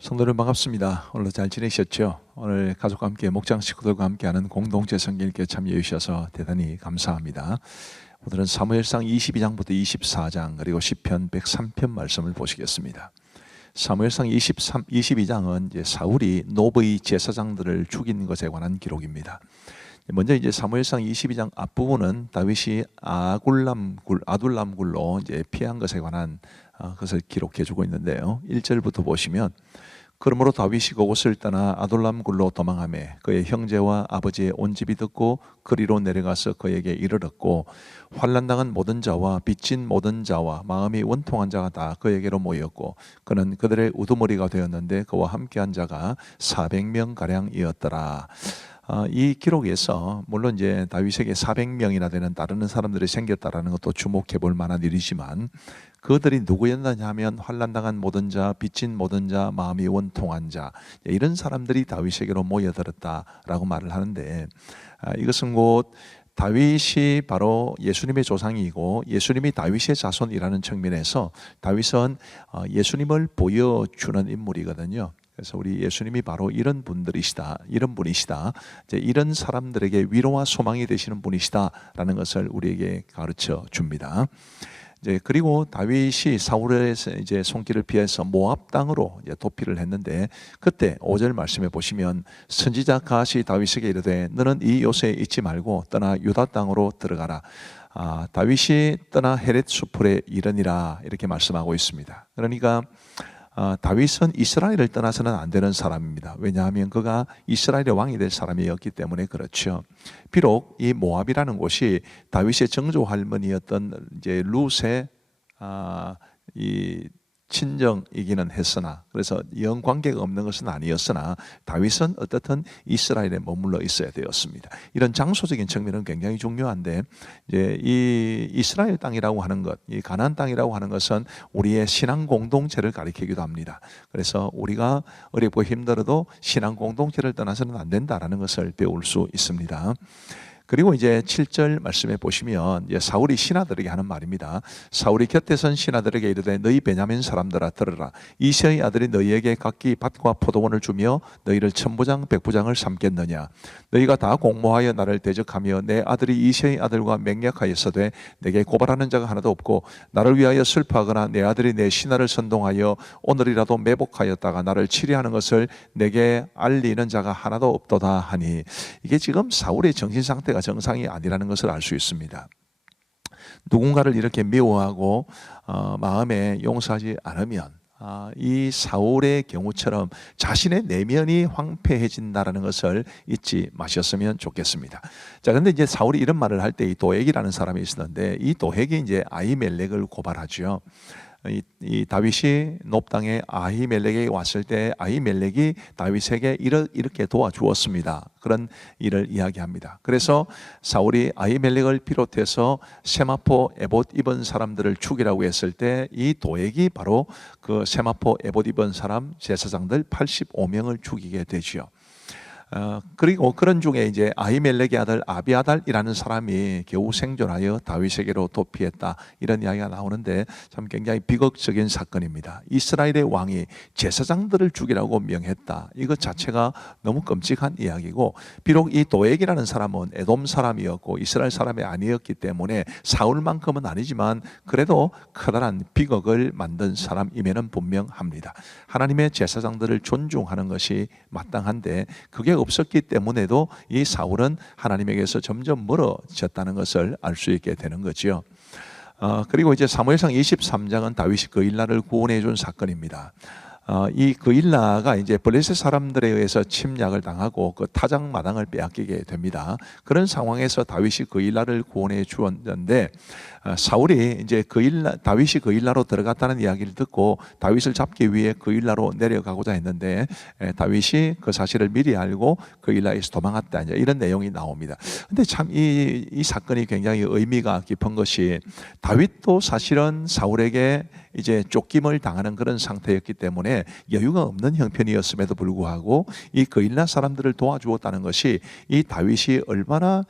성도님 반갑습니다. 오늘 잘 지내셨죠? 오늘 가족과 함께 목장 식구들과 함께하는 공동체 성경 읽기에 참여해 주셔서 대단히 감사합니다. 오늘은 사무엘상 22장부터 24장 그리고 시편 103편 말씀을 보시겠습니다. 사무엘상 22장은 이제 사울이 노브의 제사장들을 죽인 것에 관한 기록입니다. 먼저 이제 사무엘상 22장 앞부분은 다윗이 아둘람굴로 이제 피한 것에 관한 것을 기록해주고 있는데요. 1절부터 보시면 그러므로 다윗이 그곳을 떠나 아둘람굴로 도망하매 그의 형제와 아버지의 온 집이 듣고 그리로 내려가서 그에게 이르렀고 환난당한 모든 자와 빚진 모든 자와 마음이 원통한 자가 다 그에게로 모였고 그는 그들의 우두머리가 되었는데 그와 함께한 자가 400명 가량이었더라. 이 기록에서 물론 이제 다윗에게 400명이나 되는 따르는 사람들이 생겼다라는 것도 주목해 볼 만한 일이지만 그들이 누구였느냐 하면 환난당한 모든 자, 빚진 모든 자, 마음이 원통한 자, 이런 사람들이 다윗에게로 모여들었다라고 말을 하는데 이것은 곧 다윗이 바로 예수님의 조상이고 예수님이 다윗의 자손이라는 측면에서 다윗은 예수님을 보여주는 인물이거든요. 그래서 우리 예수님이 바로 이런 분이시다. 이런 사람들에게 위로와 소망이 되시는 분이시다라는 것을 우리에게 가르쳐 줍니다. 그리고 다윗이 사울의 이제 손길을 피해서 모압 땅으로 도피를 했는데 그때 5절 말씀에 보시면 선지자 갓이 다윗에게 이르되 너는 이 요새에 있지 말고 떠나 유다 땅으로 들어가라. 다윗이 떠나 헤렛 수풀에 이르니라 이렇게 말씀하고 있습니다. 그러니까 다윗은 이스라엘을 떠나서는 안 되는 사람입니다. 왜냐하면 그가 이스라엘의 왕이 될 사람이었기 때문에 그렇죠. 비록 이 모압이라는 곳이 다윗의 정조 할머니였던 이제 룻의 이 친정이기는 했으나 그래서 영 관계가 없는 것은 아니었으나 다윗은 어떻든 이스라엘에 머물러 있어야 되었습니다. 이런 장소적인 측면은 굉장히 중요한데 이제 이 이스라엘 땅이라고 하는 것, 이 가나안 땅이라고 하는 것은 우리의 신앙 공동체를 가리키기도 합니다. 그래서 우리가 어렵고 힘들어도 신앙 공동체를 떠나서는 안 된다라는 것을 배울 수 있습니다. 그리고 이제 7절 말씀에 보시면 사울이 신하들에게 하는 말입니다. 사울이 곁에 선 신하들에게 이르되 너희 베냐민 사람들아 들으라. 이새의 아들이 너희에게 각기 밭과 포도원을 주며 너희를 천부장 백부장을 삼겠느냐. 너희가 다 공모하여 나를 대적하며 내 아들이 이새의 아들과 맹약하였으되 내게 고발하는 자가 하나도 없고 나를 위하여 슬퍼하거나 내 아들이 내 신하를 선동하여 오늘이라도 매복하였다가 나를 치리하는 것을 내게 알리는 자가 하나도 없도다 하니 이게 지금 사울의 정신 상태가 정상이 아니라는 것을 알 수 있습니다. 누군가를 이렇게 미워하고 마음에 용서하지 않으면 이 사울의 경우처럼 자신의 내면이 황폐해진다는 것을 잊지 마셨으면 좋겠습니다. 자, 근데 이제 사울이 이런 말을 할 때 이 도액이라는 사람이 있었는데 이 도액이 이제 아히멜렉을 고발하죠. 이 다윗이 높 땅에 아히멜렉에게 왔을 때 아히멜렉이 다윗에게 이렇게 도와주었습니다. 그런 일을 이야기합니다. 그래서 사울이 아히멜렉을 비롯해서 세마포 에봇 입은 사람들을 죽이라고 했을 때 이 도액이 바로 그 세마포 에봇 입은 사람 제사장들 85명을 죽이게 되죠. 그리고 그런 중에 이제 아히멜렉의 아들 아비아달이라는 사람이 겨우 생존하여 다윗에게로 도피했다 이런 이야기가 나오는데 참 굉장히 비극적인 사건입니다. 이스라엘의 왕이 제사장들을 죽이라고 명했다. 이것 자체가 너무 끔찍한 이야기고 비록 이 도액이라는 사람은 에돔 사람이었고 이스라엘 사람이 아니었기 때문에 사울만큼은 아니지만 그래도 커다란 비극을 만든 사람임에는 분명합니다. 하나님의 제사장들을 존중하는 것이 마땅한데 그게 없었기 때문에도 이 사울은 하나님에게서 점점 멀어졌다는 것을 알 수 있게 되는 거죠. 그리고 이제 사무엘상 23장은 다윗이 그일라를 구원해 준 사건입니다. 이 그일라가 이제 블레셋 사람들에 의해서 침략을 당하고 그 타작마당을 빼앗기게 됩니다. 그런 상황에서 다윗이 그일라를 구원해 주었는데 사울이 이제 다윗이 그일라로 들어갔다는 이야기를 듣고 다윗을 잡기 위해 그일라로 내려가고자 했는데 다윗이 그 사실을 미리 알고 그일라에서 도망갔다 이런 내용이 나옵니다. 근데 참 이 사건이 굉장히 의미가 깊은 것이 다윗도 사실은 사울에게 이제 쫓김을 당하는 그런 상태였기 때문에 여유가 없는 형편이었음에도 불구하고 이 그일라 사람들을 도와주었다는 것이 이 다윗이 얼마나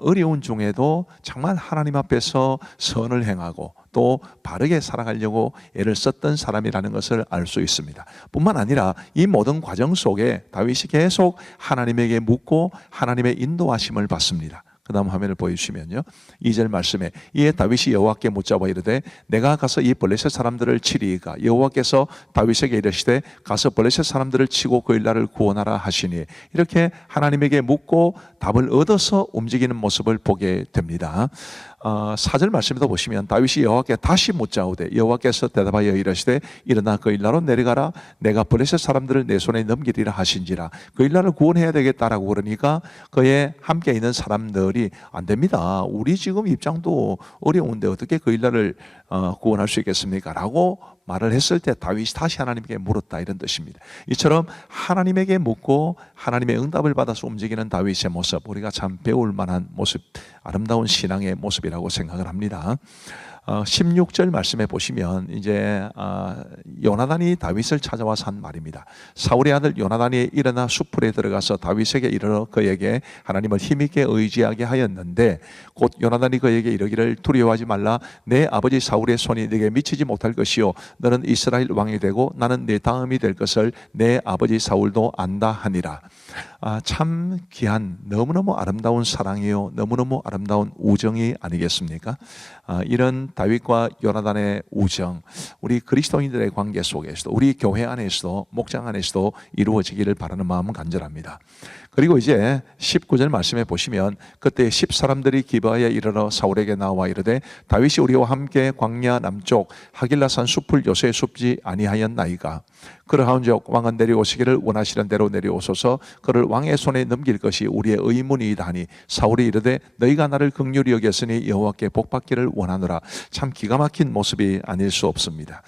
어려운 중에도 정말 하나님 앞에서 선을 행하고 또 바르게 살아가려고 애를 썼던 사람이라는 것을 알 수 있습니다. 뿐만 아니라 이 모든 과정 속에 다윗이 계속 하나님에게 묻고 하나님의 인도하심을 받습니다. 그 다음 화면을 보여주시면요, 2절 말씀에 이에 다윗이 여호와께 묻자와 이르되 내가 가서 이 블레셋 사람들을 치리이까 여호와께서 다윗에게 이르시되 가서 블레셋 사람들을 치고 그 일날을 구원하라 하시니, 이렇게 하나님에게 묻고 답을 얻어서 움직이는 모습을 보게 됩니다. 4절 말씀에도 보시면 다윗이 여호와께 다시 묻자오되 여호와께서 대답하여 이르시되 일어나 그 일나로 내려가라 내가 블레셋 사람들을 내 손에 넘기리라 하신지라. 그 일날을 구원해야 되겠다라고 그러니까 그의 함께 있는 사람들이 안 됩니다, 우리 지금 입장도 어려운데 어떻게 그 일날을 구원할 수 있겠습니까? 라고 말을 했을 때 다윗이 다시 하나님께 물었다, 이런 뜻입니다. 이처럼 하나님에게 묻고 하나님의 응답을 받아서 움직이는 다윗의 모습, 우리가 참 배울 만한 모습, 아름다운 신앙의 모습이라고 생각을 합니다. 16절 말씀에 보시면 이제 요나단이 다윗을 찾아와서 한 말입니다. 사울의 아들 요나단이 일어나 숲풀에 들어가서 다윗에게 이르러 그에게 하나님을 힘있게 의지하게 하였는데 곧 요나단이 그에게 이르기를 두려워하지 말라 내 아버지 사울의 손이 네게 미치지 못할 것이요 너는 이스라엘 왕이 되고 나는 네 다음이 될 것을 내 아버지 사울도 안다 하니라. 참 귀한, 너무너무 아름다운 사랑이요 너무너무 아름다운 우정이 아니겠습니까? 이런 다윗과 요나단의 우정, 우리 그리스도인들의 관계 속에서도, 우리 교회 안에서도, 목장 안에서도 이루어지기를 바라는 마음은 간절합니다. 그리고 이제 19절 말씀에 보시면 그때 10사람들이 기브아에 이르러 사울에게 나와 이르되 다윗이 우리와 함께 광야 남쪽 하길라산 숲을 요새 숲지 아니하였나이까. 그러한즉 왕은 내려오시기를 원하시는 대로 내려오소서. 그를 왕의 손에 넘길 것이 우리의 의문이다 하니 사울이 이르되 너희가 나를 긍휼히 여겼으니 여호와께 복받기를 원하노라. 참 기가 막힌 모습이 아닐 수 없습니다.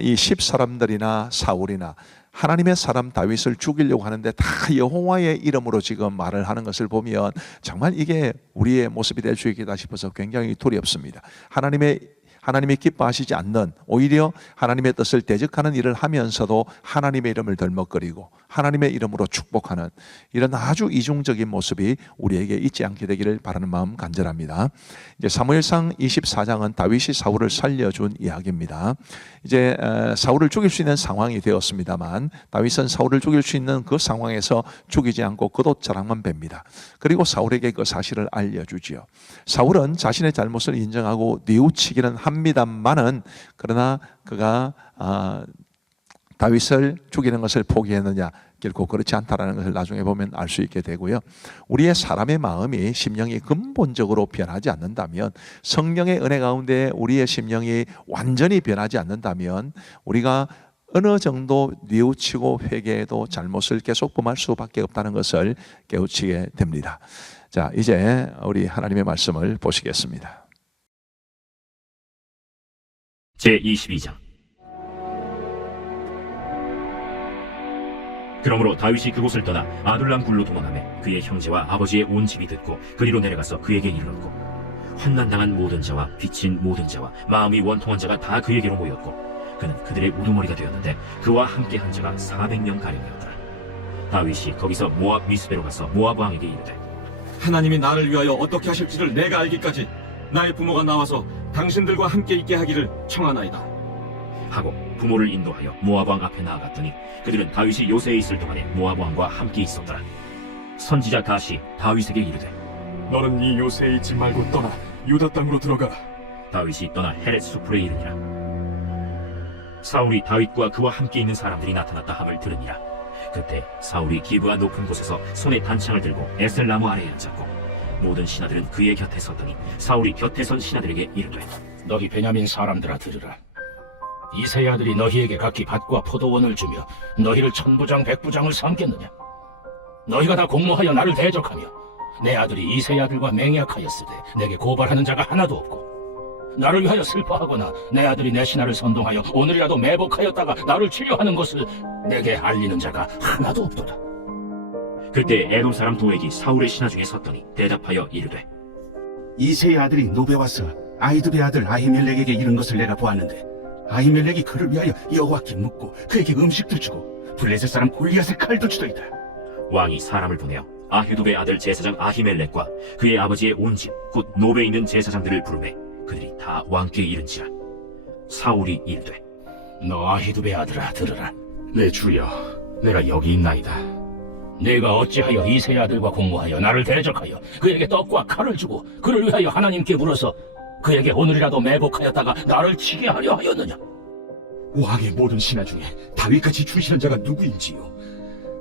이 10사람들이나 사울이나 하나님의 사람 다윗을 죽이려고 하는데 다 여호와의 이름으로 지금 말을 하는 것을 보면 정말 이게 우리의 모습이 될 수 있겠다 싶어서 굉장히 두렵습니다. 하나님이 기뻐하시지 않는, 오히려 하나님의 뜻을 대적하는 일을 하면서도 하나님의 이름을 덜먹거리고 하나님의 이름으로 축복하는 이런 아주 이중적인 모습이 우리에게 있지 않게 되기를 바라는 마음 간절합니다. 이제 사무엘상 24장은 다윗이 사울을 살려준 이야기입니다. 이제 사울을 죽일 수 있는 상황이 되었습니다만 다윗은 사울을 죽일 수 있는 그 상황에서 죽이지 않고 겉옷자랑만 뺍니다. 그리고 사울에게 그 사실을 알려주지요. 사울은 자신의 잘못을 인정하고 뉘우치기는 합니다만은 그러나 그가 다윗을 죽이는 것을 포기했느냐, 결코 그렇지 않다라는 것을 나중에 보면 알 수 있게 되고요. 우리의 사람의 마음이, 심령이 근본적으로 변하지 않는다면, 성령의 은혜 가운데 우리의 심령이 완전히 변하지 않는다면 우리가 어느 정도 뉘우치고 회개해도 잘못을 계속 범할 수밖에 없다는 것을 깨우치게 됩니다. 자, 이제 우리 하나님의 말씀을 보시겠습니다. 제22장. 그러므로 다윗이 그곳을 떠나 아둘람 굴로 도망하매 그의 형제와 아버지의 온 집이 듣고 그리로 내려가서 그에게 이르렀고 환난당한 모든 자와 빚진 모든 자와 마음이 원통한 자가 다 그에게로 모였고 그는 그들의 우두머리가 되었는데 그와 함께 한 자가 400명 가량이었더라. 다윗이 거기서 모압 미스베로 가서 모압 왕에게 이르되 하나님이 나를 위하여 어떻게 하실지를 내가 알기까지 나의 부모가 나와서 당신들과 함께 있게 하기를 청하나이다 하고 부모를 인도하여 모압 왕 앞에 나아갔더니 그들은 다윗이 요새에 있을 동안에 모압 왕과 함께 있었더라. 선지자 갓이 다윗에게 이르되 너는 이 요새에 있지 말고 떠나 유다 땅으로 들어가라. 다윗이 떠나 헤렛 수풀에 이르니라. 사울이 다윗과 그와 함께 있는 사람들이 나타났다 함을 들으니라. 그때 사울이 기브아 높은 곳에서 손에 단창을 들고 에셀 나무 아래에 앉았고 모든 신하들은 그의 곁에 섰더니 사울이 곁에 선 신하들에게 이르되 너희 베냐민 사람들아 들으라. 이새의 아들이 너희에게 각기 밭과 포도원을 주며 너희를 천부장 백부장을 삼겠느냐? 너희가 다 공모하여 나를 대적하며 내 아들이 이새의 아들과 맹약하였으되 내게 고발하는 자가 하나도 없고 나를 위하여 슬퍼하거나 내 아들이 내 신하를 선동하여 오늘이라도 매복하였다가 나를 치료하는 것을 내게 알리는 자가 하나도 없도다. 그때 에돔 사람 도액이 사울의 신하 중에 섰더니 대답하여 이르되 이새의 아들이 노베 와서 아히두베 아들 아히멜렉에게 이른 것을 내가 보았는데 아히멜렉이 그를 위하여 여호와께 묻고 그에게 음식도 주고 블레셋 사람 골리앗의 칼도 주더이다. 왕이 사람을 보내어 아히두베 아들 제사장 아히멜렉과 그의 아버지의 온 집 곧 노베에 있는 제사장들을 부르매 그들이 다 왕께 이른지라. 사울이 이르되 너 아히두베 아들아 들으라. 내 주여, 내가 여기 있나이다. 내가 어찌하여 이세 아들과 공모하여 나를 대적하여 그에게 떡과 칼을 주고 그를 위하여 하나님께 물어서 그에게 오늘이라도 매복하였다가 나를 치게 하려 하였느냐? 왕의 모든 신하 중에 다윗같이 충실한 자가 누구인지요?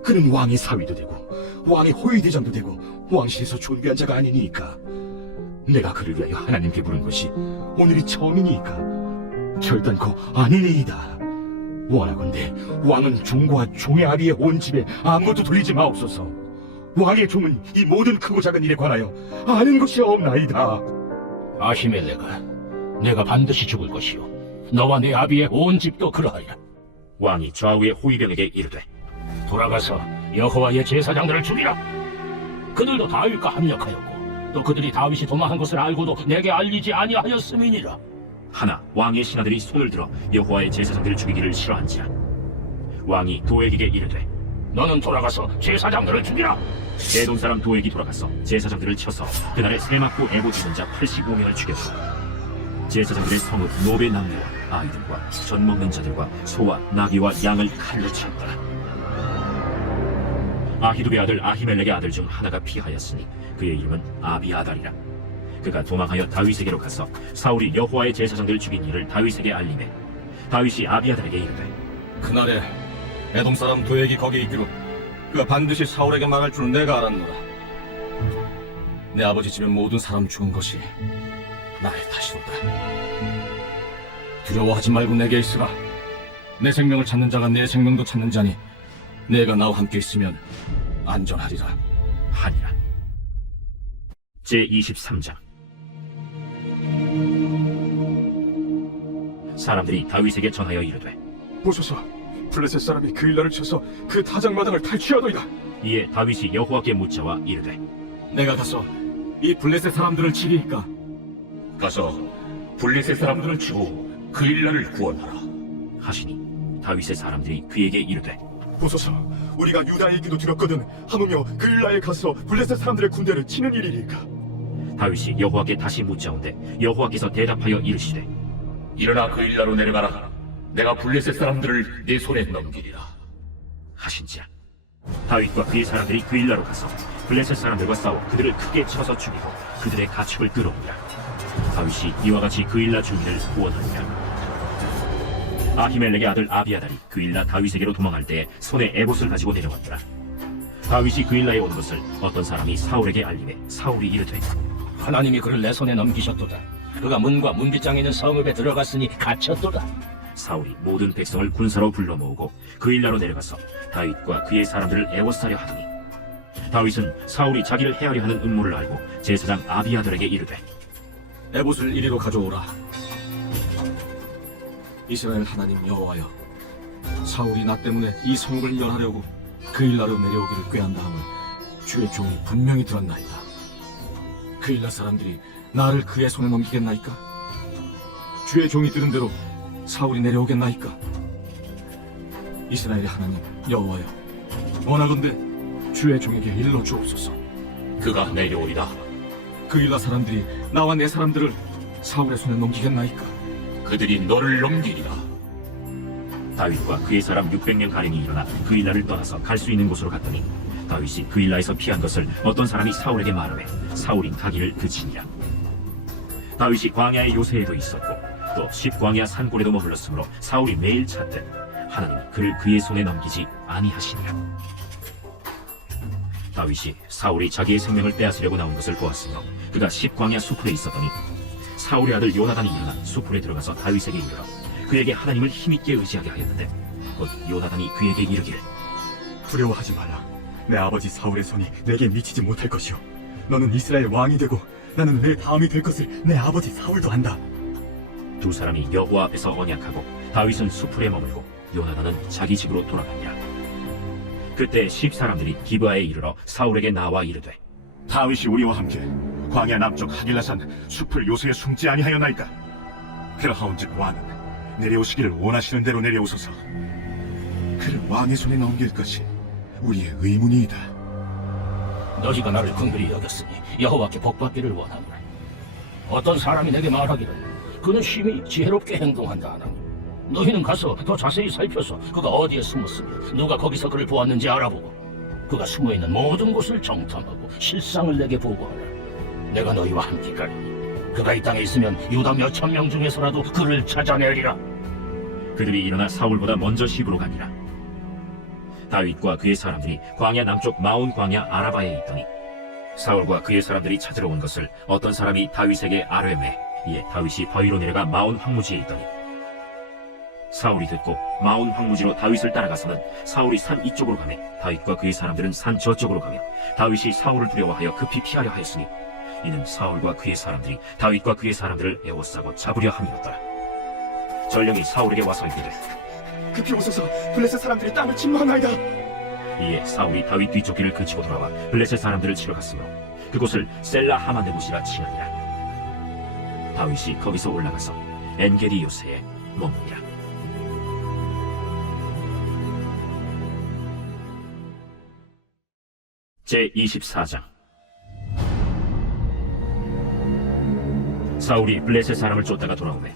그는 왕의 사위도 되고 왕의 호위대장도 되고 왕실에서 존귀한 자가 아니니까. 내가 그를 위하여 하나님께 부른 것이 오늘이 처음이니까 결단코 아니니이다. 원하건대 왕은 종과 종의 아비의 온 집에 아무것도 돌리지 마옵소서. 왕의 종은 이 모든 크고 작은 일에 관하여 아는 것이 없나이다. 아히멜레가 내가 반드시 죽을 것이요 너와 네 아비의 온 집도 그러하리라. 왕이 좌우의 호위병에게 이르되 돌아가서 여호와의 제사장들을 죽이라. 그들도 다윗과 합력하였고 또 그들이 다윗이 도망한 것을 알고도 내게 알리지 아니하였음이니라. 하나 왕의 신하들이 손을 들어 여호와의 제사장들을 죽이기를 싫어한지라. 왕이 도액에게 이르되 너는 돌아가서 제사장들을 죽이라. 에돔 사람 도액이 돌아가서 제사장들을 쳐서 그날에 세 맞고 애고 죽은 자 85명을 죽였고 제사장들의 성읍 노베 남녀와 아이들과 젖 먹는 자들과 소와 나귀와 양을 칼로 쳤더라. 아히두베 아들 아히멜렉의 아들 중 하나가 피하였으니 그의 이름은 아비아달이라. 그가 도망하여 다윗에게로 가서 사울이 여호와의 제사장들을 죽인 일을 다윗에게 알리매 다윗이 아비아달에게 이르되 그날에 에돔 사람 도액이 거기 있기로 그가 반드시 사울에게 말할 줄은 내가 알았노라. 내 아버지 집의 모든 사람 죽은 것이 나의 탓이로다. 두려워하지 말고 내게 있으라. 내 생명을 찾는 자가 내 생명도 찾는 자니 내가 나와 함께 있으면 안전하리라 하니라. 제23장. 사람들이 다윗에게 전하여 이르되 보소서, 블레셋 사람이 그일라를 쳐서 그 타작마당을 탈취하더이다. 이에 다윗이 여호와께 묻자와 이르되 내가 가서 이 블레셋 사람들을 치리이까? 가서 블레셋 사람들을 치고 그일라를 구원하라. 하시니 다윗의 사람들이 그에게 이르되 보소서, 우리가 유다에 있기도 두렵거든 하무며 그일라에 가서 블레셋 사람들의 군대를 치는 일이리까? 다윗이 여호와께 다시 묻자온데 여호와께서 대답하여 이르시되 일어나 그일라로 내려가라. 내가 블레셋 사람들을 네 손에 넘기리라. 하신지라. 다윗과 그의 사람들이 그일라로 가서 블레셋 사람들과 싸워 그들을 크게 쳐서 죽이고 그들의 가축을 끌어오니라. 다윗이 이와 같이 그일라 주민을 구원하니라. 아히멜렉의 아들 아비아달이 그일라 다윗에게로 도망할 때에 손에 에봇을 가지고 내려왔더라. 다윗이 그일라에 온 것을 어떤 사람이 사울에게 알리매 사울이 이르되 하나님이 그를 내 손에 넘기셨도다. 그가 문과 문빗장에 있는 성읍에 들어갔으니 갇혔도다. 사울이 모든 백성을 군사로 불러 모으고 그일라로 내려가서 다윗과 그의 사람들을 애워싸려 하더니 다윗은 사울이 자기를 해하려 하는 음모를 알고 제사장 아비아들에게 이르되 에봇을 이리로 가져오라. 이스라엘 하나님 여호와여, 사울이 나 때문에 이 성읍을 멸하려고 그일라로 내려오기를 꾀한 다음을 주의 종이 분명히 들었나이다. 그일라 사람들이 나를 그의 손에 넘기겠나이까? 주의 종이 들은 대로 사울이 내려오겠나이까? 이스라엘의 하나님 여호와여, 원하건대 주의 종에게 일러 주옵소서. 그가 내려오리라. 그일라 사람들이 나와 내 사람들을 사울의 손에 넘기겠나이까? 그들이 너를 넘기리라. 다윗과 그의 사람 600명 가량이 일어나 그일라를 떠나서 갈 수 있는 곳으로 갔더니 다윗이 그일라에서 피한 것을 어떤 사람이 사울에게 말하매 사울이 가기를 그치니라. 다윗이 광야의 요새에도 있었고 또 십광야 산골에도 머물렀으므로 사울이 매일 찾되 하나님이 그를 그의 손에 넘기지 아니하시니라. 다윗이 사울이 자기의 생명을 빼앗으려고 나온 것을 보았으므로 그가 십광야 수풀에 있었더니 사울의 아들 요나단이 일어나 수풀에 들어가서 다윗에게 이르러 그에게 하나님을 힘있게 의지하게 하였는데 곧 요나단이 그에게 이르기를 두려워하지 마라. 내 아버지 사울의 손이 내게 미치지 못할 것이오. 너는 이스라엘 왕이 되고 나는 내 다음이 될 것을 내 아버지 사울도 안다. 두 사람이 여호와 앞에서 언약하고 다윗은 수풀에 머물고 요나단은 자기 집으로 돌아가니라. 그때 십 사람들이 기브아에 이르러 사울에게 나와 이르되 다윗이 우리와 함께 광야 남쪽 하길라산 숲을 요새에 숨지 아니하였나이까? 그러하온즉 왕은 내려오시기를 원하시는 대로 내려오소서. 그를 왕의 손에 넘길 것이 우리의 의문이이다. 너희가 나를 긍휼히 여겼으니 여호와께 복받기를 원하노라. 어떤 사람이 내게 말하기를 그는 심히 지혜롭게 행동한다 하나니 너희는 가서 더 자세히 살펴서 그가 어디에 숨었으며 누가 거기서 그를 보았는지 알아보고 그가 숨어있는 모든 곳을 정탐하고 실상을 내게 보고하라. 내가 너희와 함께 가리니 그가 이 땅에 있으면 유다 몇천 명 중에서라도 그를 찾아내리라. 그들이 일어나 사울보다 먼저 시부로 가니라. 다윗과 그의 사람들이 광야 남쪽 마온 광야 아라바에 있더니 사울과 그의 사람들이 찾으러 온 것을 어떤 사람이 다윗에게 아뢰매. 이에 다윗이 바위로 내려가 마온 황무지에 있더니 사울이 듣고 마온 황무지로 다윗을 따라가서는 사울이 산 이쪽으로 가매 다윗과 그의 사람들은 산 저쪽으로 가며 다윗이 사울을 두려워하여 급히 피하려 하였으니 이는 사울과 그의 사람들이 다윗과 그의 사람들을 에워싸고 잡으려 함이었더라. 전령이 사울에게 와서 이르되 급히 오소서. 블레셋 사람들이 땅을 침노하나이다. 이에 사울이 다윗 뒤쫓기를 그치고 돌아와 블레셋 사람들을 치러 갔으므로 그곳을 셀라 하마네봇이라 칭하니라. 다윗이 거기서 올라가서 엔게디 요새에 머무니라. 제24장. 사울이 블레셋 사람을 쫓다가 돌아오매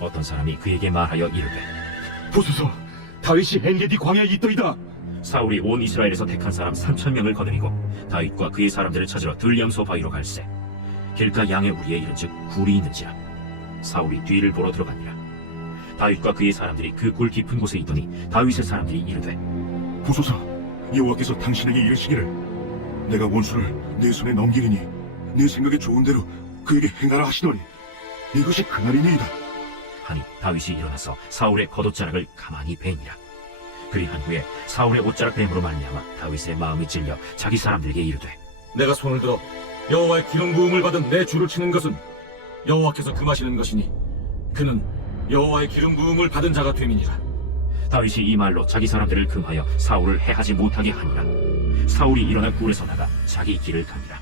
어떤 사람이 그에게 말하여 이르되 보소서. 다윗이 엔게디 광야에 있더이다. 사울이 온 이스라엘에서 택한 사람 3,000명을 거느리고 다윗과 그의 사람들을 찾으러 들량소 바위로 갈새 길가 양의 우리에 이른즉 굴이 있는지라. 사울이 뒤를 보러 들어가니라. 다윗과 그의 사람들이 그 굴 깊은 곳에 있더니 다윗의 사람들이 이르되 보소서, 여호와께서 당신에게 이르시기를 내가 원수를 내 손에 넘기리니 내 생각에 좋은 대로 그에게 행하라 하시더니 이것이 그날이니이다. 하니 다윗이 일어나서 사울의 겉옷자락을 가만히 베니라. 그리한 후에 사울의 옷자락 뱀으로 말미암아 다윗의 마음이 찔려 자기 사람들에게 이르되 내가 손을 들어 여호와의 기름 부음을 받은 내 주를 치는 것은 여호와께서 금하시는 것이니 그는 여호와의 기름 부음을 받은 자가 됨이니라. 다윗이 이 말로 자기 사람들을 금하여 사울을 해하지 못하게 하니라. 사울이 일어나 굴에서 나가 자기 길을 가니라.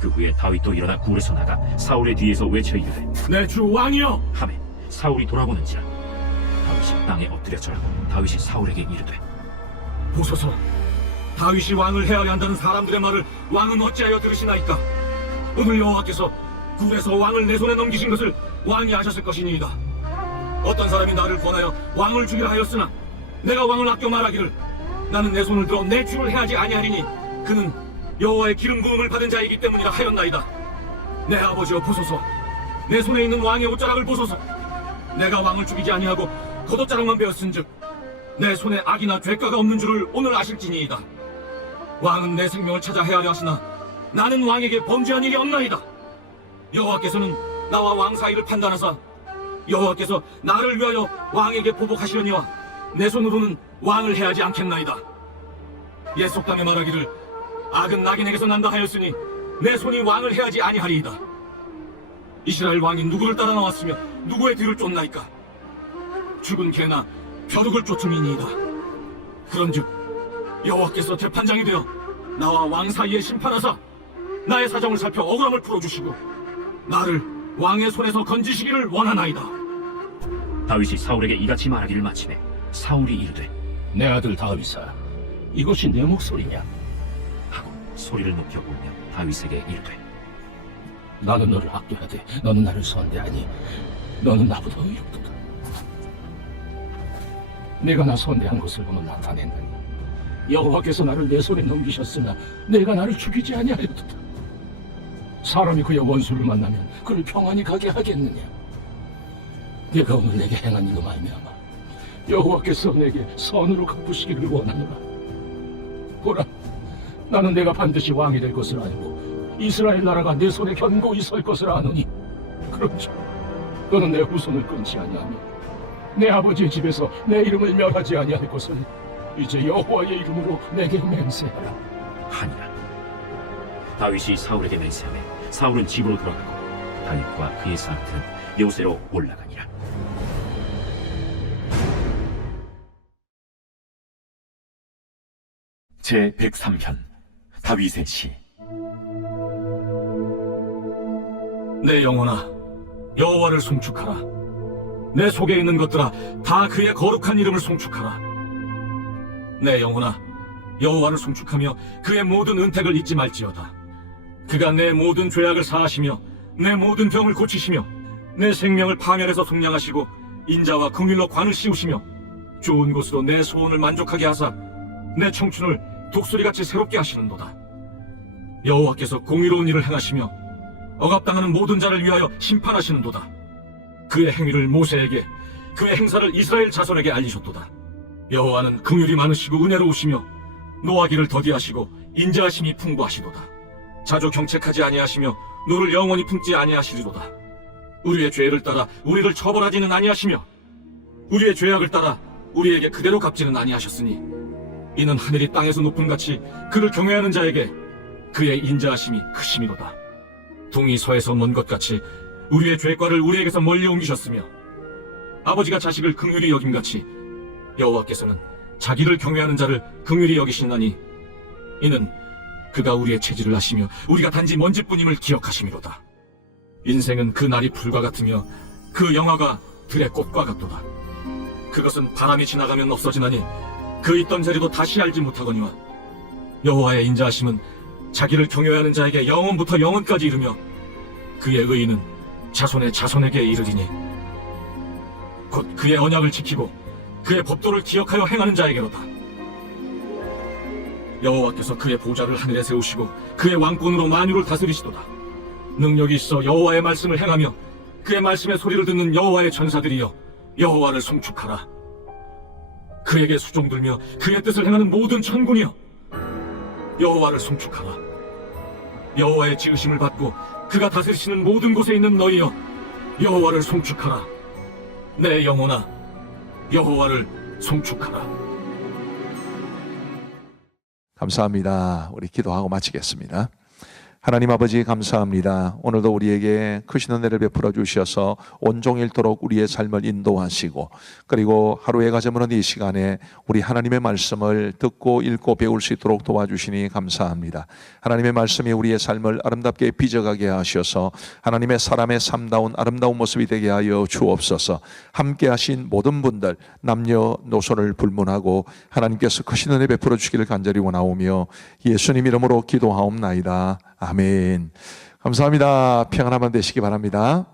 그 후에 다윗도 일어나 굴에서 나가 사울의 뒤에서 외쳐 이르되 내 주 왕이여. 하매 사울이 돌아보는지라. 다윗이 땅에 엎드려 절하고 다윗이 사울에게 이르되 보소서, 다윗이 왕을 해하려 한다는 사람들의 말을 왕은 어찌하여 들으시나이까? 오늘 여호와께서 굴에서 왕을 내 손에 넘기신 것을 왕이 아셨을 것이니이다. 어떤 사람이 나를 권하여 왕을 죽이라 하였으나 내가 왕을 아껴 말하기를 나는 내 손을 들어 내 주를 해하지 아니하리니 그는 여호와의 기름 부음을 받은 자이기 때문이라 하였나이다. 내 아버지여 보소서, 내 손에 있는 왕의 옷자락을 보소서. 내가 왕을 죽이지 아니하고 겉옷자락만 베었은즉 내 손에 악이나 죄가가 없는 줄을 오늘 아실지니이다. 왕은 내 생명을 찾아 헤아려 하시나 나는 왕에게 범죄한 일이 없나이다. 여호와께서는 나와 왕 사이를 판단하사 여호와께서 나를 위하여 왕에게 보복하시려니와 내 손으로는 왕을 해하지 않겠나이다. 옛 속담에 말하기를 악은 낙인에게서 난다 하였으니 내 손이 왕을 해하지 아니하리이다. 이스라엘 왕이 누구를 따라 나왔으며 누구의 뒤를 쫓나이까? 죽은 개나 벼룩을 쫓음이니이다. 그런즉 여호와께서 재판장이 되어 나와 왕 사이에 심판하사 나의 사정을 살펴 억울함을 풀어주시고 나를 왕의 손에서 건지시기를 원하나이다. 다윗이 사울에게 이같이 말하기를 마치매 사울이 이르되 내 아들 다윗아, 이것이 내 목소리냐? 하고 소리를 높여 울며 다윗에게 이르되 나는 너를 아껴하되 너는 나를 선대하니 너는 나보다 의롭도다. 내가 나 선대한 것을 너는 나타낸다니 여호와께서 나를 내 손에 넘기셨으나 내가 나를 죽이지 아니하였도다. 사람이 그의 원수를 만나면 그를 평안히 가게 하겠느냐? 내가 오늘 내게 행한 이로 말미암아 여호와께서 내게 선으로 갚으시기를 원하노라. 보라, 나는 내가 반드시 왕이 될 것을 알고 이스라엘 나라가 내 손에 견고히 설 것을 아노니 그런즉 너는 내 후손을 끊지 아니하며 내 아버지의 집에서 내 이름을 멸하지 아니할 것을 이제 여호와의 이름으로 내게 맹세하라. 하니라. 다윗이 사울에게 맹세하매 사울은 집으로 돌아가고 다윗과 그의 사람들은 요새로 올라가니라. 제103편 다윗의 시. 내 영혼아, 여호와를 송축하라. 내 속에 있는 것들아, 다 그의 거룩한 이름을 송축하라. 내 영혼아, 여호와를 송축하며 그의 모든 은택을 잊지 말지어다. 그가 내 모든 죄악을 사하시며 내 모든 병을 고치시며 내 생명을 파멸해서 속량하시고 인자와 긍휼로 관을 씌우시며 좋은 곳으로 내 소원을 만족하게 하사 내 청춘을 독수리같이 새롭게 하시는도다. 여호와께서 공의로운 일을 행하시며 억압당하는 모든 자를 위하여 심판하시는도다. 그의 행위를 모세에게 그의 행사를 이스라엘 자손에게 알리셨도다. 여호와는 긍휼이 많으시고 은혜로우시며 노하기를 더디하시고 인자하심이 풍부하시도다. 자주 경책하지 아니하시며 노를 영원히 품지 아니하시리로다. 우리의 죄를 따라 우리를 처벌하지는 아니하시며 우리의 죄악을 따라 우리에게 그대로 갚지는 아니하셨으니 이는 하늘이 땅에서 높음 같이 그를 경외하는 자에게 그의 인자하심이 크심이로다. 동이 서에서 먼 것 같이 우리의 죄과를 우리에게서 멀리 옮기셨으며 아버지가 자식을 긍휼히 여김같이 여호와께서는 자기를 경외하는 자를 긍휼히 여기시나니 이는 그가 우리의 체질을 아시며 우리가 단지 먼지뿐임을 기억하심이로다. 인생은 그 날이 풀과 같으며 그 영화가 들의 꽃과 같도다. 그것은 바람이 지나가면 없어지나니 그 있던 자리도 다시 알지 못하거니와 여호와의 인자하심은 자기를 경외하는 자에게 영원부터 영원까지 이르며 그의 의의는 자손의 자손에게 이르리니 곧 그의 언약을 지키고 그의 법도를 기억하여 행하는 자에게로다. 여호와께서 그의 보좌를 하늘에 세우시고 그의 왕권으로 만유를 다스리시도다. 능력이 있어 여호와의 말씀을 행하며 그의 말씀의 소리를 듣는 여호와의 전사들이여 여호와를 송축하라. 그에게 수종들며 그의 뜻을 행하는 모든 천군이여 여호와를 송축하라. 여호와의 지으심을 받고 그가 다스리시는 모든 곳에 있는 너희여 여호와를 송축하라. 내 영혼아 여호와를 송축하라. 감사합니다. 우리 기도하고 마치겠습니다. 하나님 아버지 감사합니다. 오늘도 우리에게 크신 은혜를 베풀어 주셔서 온종일토록 우리의 삶을 인도하시고 그리고 하루에 가져오는 이 시간에 우리 하나님의 말씀을 듣고 읽고 배울 수 있도록 도와주시니 감사합니다. 하나님의 말씀이 우리의 삶을 아름답게 빚어가게 하셔서 하나님의 사람의 참다운 아름다운 모습이 되게 하여 주옵소서. 함께 하신 모든 분들 남녀노소를 불문하고 하나님께서 크신 은혜 베풀어 주시기를 간절히 원하오며 예수님 이름으로 기도하옵나이다. 아멘. 감사합니다. 평안한 밤 되시기 바랍니다.